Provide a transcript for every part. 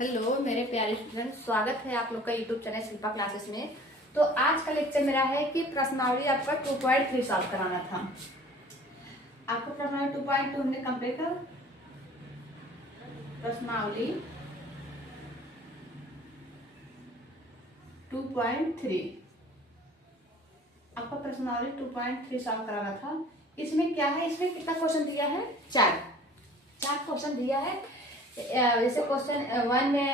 Hello मेरे प्यारे student, स्वागत है आप लोग का यूट्यूब चैनल शिल्पा क्लासेस में। तो आज का लेक्चर मेरा है कि प्रश्नावली आपका 2.3 सॉल्व कराना था। आपको प्रश्नावली 2.2 हमने कंप्लीट कर प्रश्नावली 2.3 आपका प्रश्नावली 2.3 सॉल्व कराना था। इसमें क्या है, इसमें कितना क्वेश्चन दिया है? चार क्वेश्चन दिया है। जैसे क्वेश्चन 1 में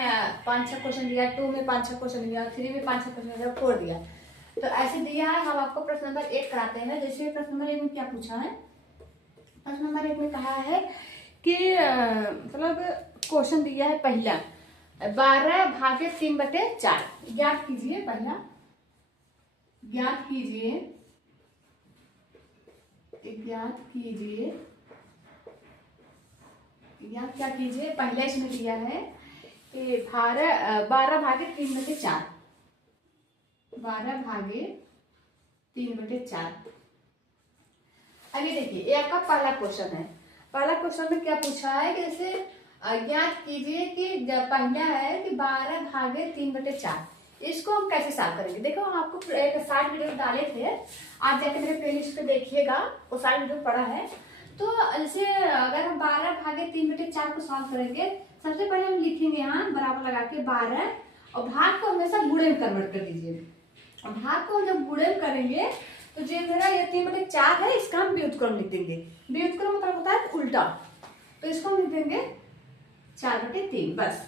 5-6 क्वेश्चन दिया, 2 में 5-6 क्वेश्चन दिया, 3 में 5-6 क्वेश्चन दिया, 4 दिया। तो ऐसे दिया है। हम आपको प्रश्न नंबर 1 कराते हैं। जैसे प्रश्न नंबर 1 में क्या पूछा है? प्रश्न नंबर 1 में कहा है कि मतलब क्वेश्चन दिया है पहला 12 भागे 3/4 ज्ञात कीजिए। पहला ज्ञात कीजिए क्या कीजिए। पहले इसमें दिया है कि 12 भागे 3/4 12 भागे 3/4। अभी देखिए, ये आपका पहला क्वेश्चन है। पहला क्वेश्चन में क्या पूछा है कि जैसे ज्ञात कीजिए कि पहला है कि 12 भागे 3/4। इसको हम कैसे सॉल्व करेंगे? देखो, हम आपको एक शॉर्ट वीडियो डाले थे, आप जाके मेरे प्लेलिस्ट पे देखिएगा, वो शॉर्ट वीडियो पड़ा है। तो जैसे अगर हम 12 भागे 3/4 को सॉल्व करेंगे, सबसे पहले हम लिखेंगे यहाँ बराबर लगा के 12 और भाग को हमेशा गुणे में कन्वर्ट कर दीजिए। और भाग को जब गुणे में करेंगे तो जो मेरा ये 3/4 है, इसका हम व्युत्क्रम लिख देंगे। व्युत्क्रम मतलब होता है उल्टा, तो इसको हम लिख देंगे 4/3। बस,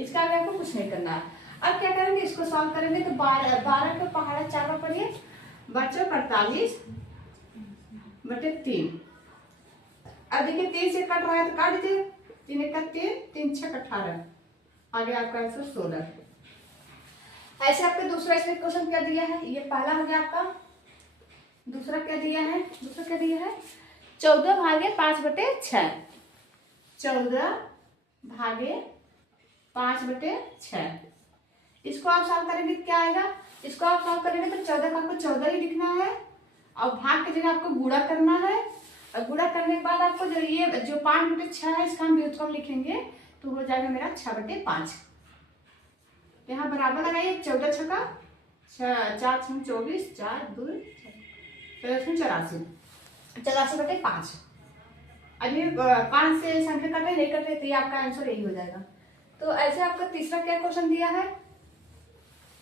इसका आगे आपको कुछ नहीं करना है। अब क्या करेंगे, इसको सॉल्व करेंगे तो 12 को पहाड़ा 4 में पढ़िए, बच्चों 45/3। अब देखिए 3 से कट रहा है तो काट दीजिए। 3 1 3, 3 6 18, आगे आपका आंसर 16। ऐसे आपका दूसरा इसमें क्वेश्चन क्या दिया है? ये पहला हो गया आपका। दूसरा क्या दिया है? 14 भागे 5/6 14 भागे 5/6। इसको आप सॉल्व करेंगे तो क्या आएगा? इसको आप सॉल्व करेंगे तो 14 का आपको 14 ही लिखना है और भाग के जगह आपको गुणा करना है। और गुणा करने के बाद आपको जो 5/6 है, इसका हम व्युत्क्रम लिखेंगे तो हो जाएगा मेरा 6/5। यहाँ बराबर लगाइए। 14 छक्का 4 6 24, 4 2 84, 84/5। अभी 5 से संख्या कट रहे नहीं कट रहे, तो ये आपका आंसर यही हो जाएगा। तो ऐसे आपका तीसरा क्या क्वेश्चन दिया है?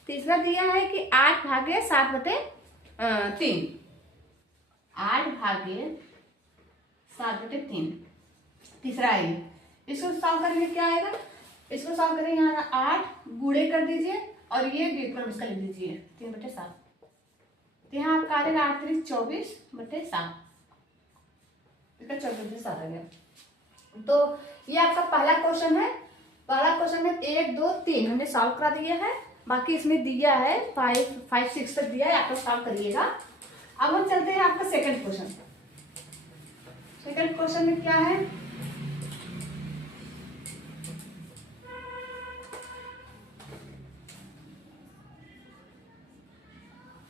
तीसरा दिया है कि 8 भागे 7/3 8 भागे 7/3 तीसरा है। इसको सॉल्व करेंगे क्या आएगा? इसको सॉल्व करेंगे, यहाँ 8 गुणे कर दीजिए और ये व्युत्क्रम इसका लिख दीजिए 3/7। तो यहाँ आपका आ जाएगा 8 3 24/7, इसका 14/7 आ गया। तो ये आपका पहला क्वेश्चन है। पहला क्वेश्चन में 1 2 3 हमने सॉल्व करा दिया है। बाकी इसमें दिया है 5 6 तक दिया है, आप सॉल्व करिएगा। अब हम चलते हैं आपका सेकंड क्वेश्चन। सेकंड क्वेश्चन में क्या है?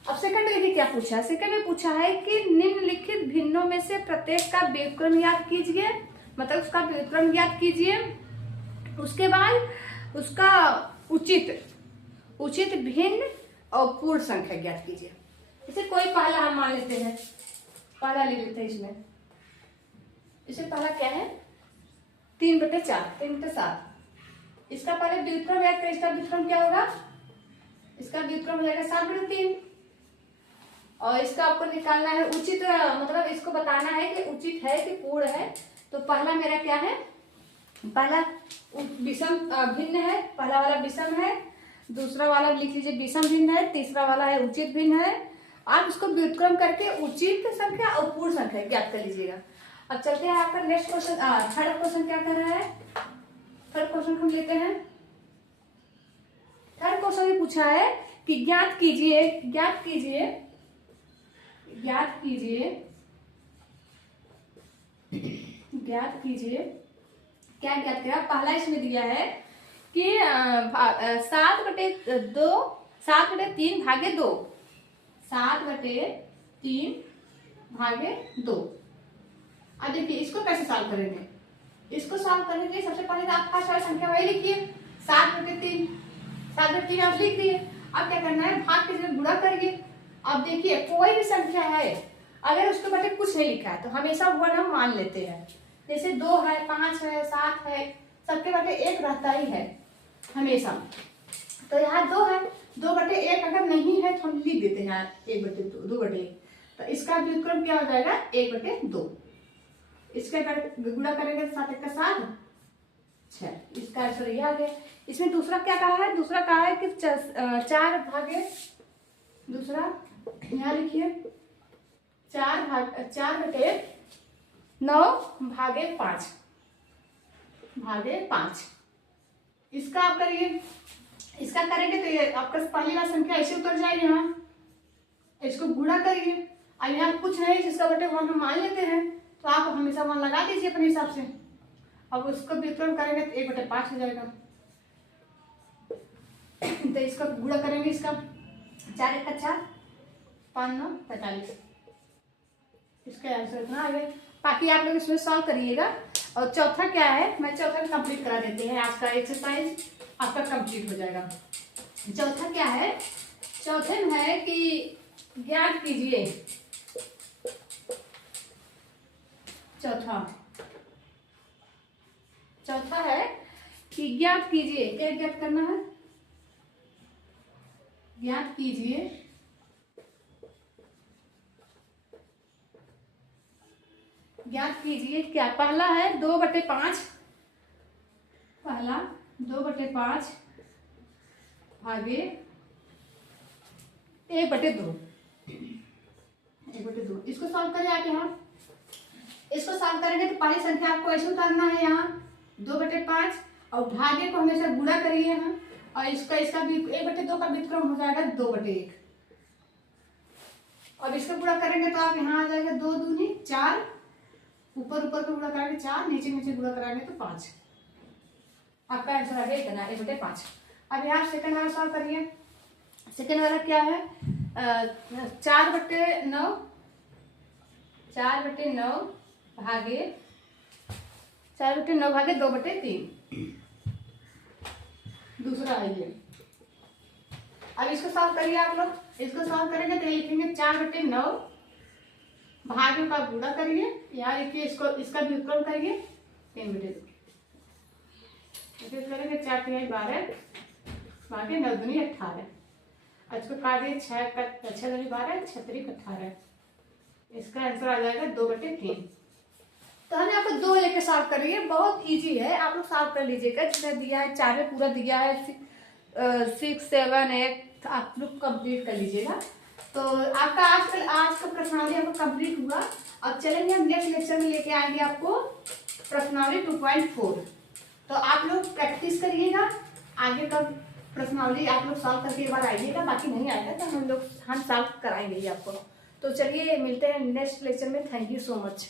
अब सेकंड देखिए क्या पूछा है। सेकंड में पूछा है कि निम्नलिखित भिन्नों में से प्रत्येक का व्युत्क्रम याद कीजिए, मतलब उसका व्युत्क्रम याद कीजिए। उसके बाद उसका उचित भिन्न और पूर्ण संख्या ज्ञात कीजिए। इसे कोई पहला हम मान लेते हैं, पहला ले लेते हैं। इसमें इसे पहला क्या है? 3/4 3/7। इसका पहले व्युत्क्रम याद करें। इसका व्युत्क्रम क्या होगा? इसका व्युत्क्रम हो जाएगा 7/3। और इसका आपको निकालना है उचित, मतलब इसको बताना है कि उचित है कि पूर्ण है। तो पहला मेरा क्या है? पहला विषम भिन्न है, पहला वाला विषम है, दूसरा वाला लिख लीजिए विषम भिन्न है, तीसरा वाला है उचित भिन्न है। आप इसको व्युत्क्रम करके उचित संख्या और पूर्ण संख्या ज्ञात कर लीजिएगा। अब चलते हैं आपका नेक्स्ट क्वेश्चन। थर्ड क्वेश्चन क्या कर रहा है? थर्ड क्वेश्चन हम लेते हैं। थर्ड क्वेश्चन में पूछा है कि ज्ञात कीजिए क्या ज्ञात किया? पहला इसमें दिया है कि 7/2 7/3 भागे 2 7/3 भागे 2। अब देखिए इसको कैसे सॉल्व करेंगे। इसको सॉल्व करने के लिए सबसे पहले तो आप फर्स्ट वाली संख्या वही लिखिए, 7/3, 7/3 आप लिख दिए। अब क्या करना है, भाग के जब गुणा करिए। अब देखिए कोई भी संख्या है अगर उसके बटे कुछ नहीं लिखा है तो हमेशा 1 हम मान लेते हैं। जैसे 2 है, 5 है, 7 है, सबके बटे 1 रहता ही है हमेशा। तो यहाँ 2 है, 2/1 अगर नहीं है तो हम लिख देते हैं 1/2, 2/1। तो इसका व्युत्क्रम क्या हो जाएगा, 1/2। इसके गुणा करेंगे 7 × 7 6। इसका आंसर ये आ गया। इसमें दूसरा क्या कहा है, दूसरा कहा है कि 4 भागे, दूसरा यहाँ लिखिए 4/9/5 इसका आप करिए। इसका करेंगे तो ये आपका पहली बार संख्या ऐसे उतर जाएगी। यहाँ इसको गुणा करिए। अब यहाँ कुछ नहीं जिसका बटे 1 हम मान लेते हैं तो आप हमेशा 1 लगा दीजिए अपने हिसाब से। अब उसको व्युत्क्रम करेंगे तो 1/5 हो जाएगा। तो इसका गुणा करेंगे, इसका 4 × 4 5 × 9 45। इसका आंसर इतना आ गया। बाकी आप लोग इसमें सॉल्व करिएगा। और चौथा क्या है, मैं चौथा कंप्लीट करा देते हैं। आज का एक्सरसाइज आपका कंप्लीट हो जाएगा। चौथा क्या है, चौथे में है कि ज्ञात कीजिए। चौथा है कि ज्ञात कीजिए। क्या ज्ञात करना है, ज्ञात कीजिए क्या। पहला है 2/5, पहला 2/5 भागे 1/2। इसको सॉल्व करें आप। यहाँ इसको सॉल्व करेंगे तो पहली संख्या आपको ऐसे उतारना है, यहाँ 2/5 और भागे को हमेशा गुणा करिए यहाँ। और इसका भी 1/2 का व्युत्क्रम हो जाएगा 2/1। अब इसको गुणा करेंगे तो आप यहाँ आ जाएगा 2 दूनी 4, ऊपर ऊपर को गुणा कराएंगे 4, नीचे नीचे गुणा कराएंगे तो 5। आपका आंसर आ गया इतना, 1/5। अब यहाँ सेकंड वाला सॉल्व करिए। सेकंड वाला क्या है, 4/9 भागे 2/3। दूसरा है ये। अब इसको सॉल्व करिए आप लोग। इसको सॉल्व करेंगे तो लिखेंगे 4/9 भागे का गुणा करिए। यहाँ लिखिए, इसका व्युत्क्रम करिए 3/2। करेंगे 4 × 3 12 भागे 9 दूनी 18। इसको काटिए 6 दूनी 12 6 × 18। इसका आंसर आ जाएगा 2/3। तो हमने आपको 2 लेके सॉल्व कर रही है, बहुत इजी है, आप लोग सॉल्व कर लीजिएगा। जिसने दिया है 4 में पूरा दिया है 6 7 8 आप लोग कंप्लीट कर लीजिएगा। तो आपका आज का प्रश्नावली आपको कंप्लीट हुआ। अब चलेंगे हम नेक्स्ट लेक्चर में लेके आएंगे आपको प्रश्नावली 2.4। तो आप लोग प्रैक्टिस करिएगा, आगे का प्रश्नावली आप लोग सॉल्व करके एक बार आइएगा। बाकी नहीं आएगा तो हम सॉल्व कराएंगे ही आपको। तो चलिए मिलते हैं नेक्स्ट लेक्चर में। Thank you so much.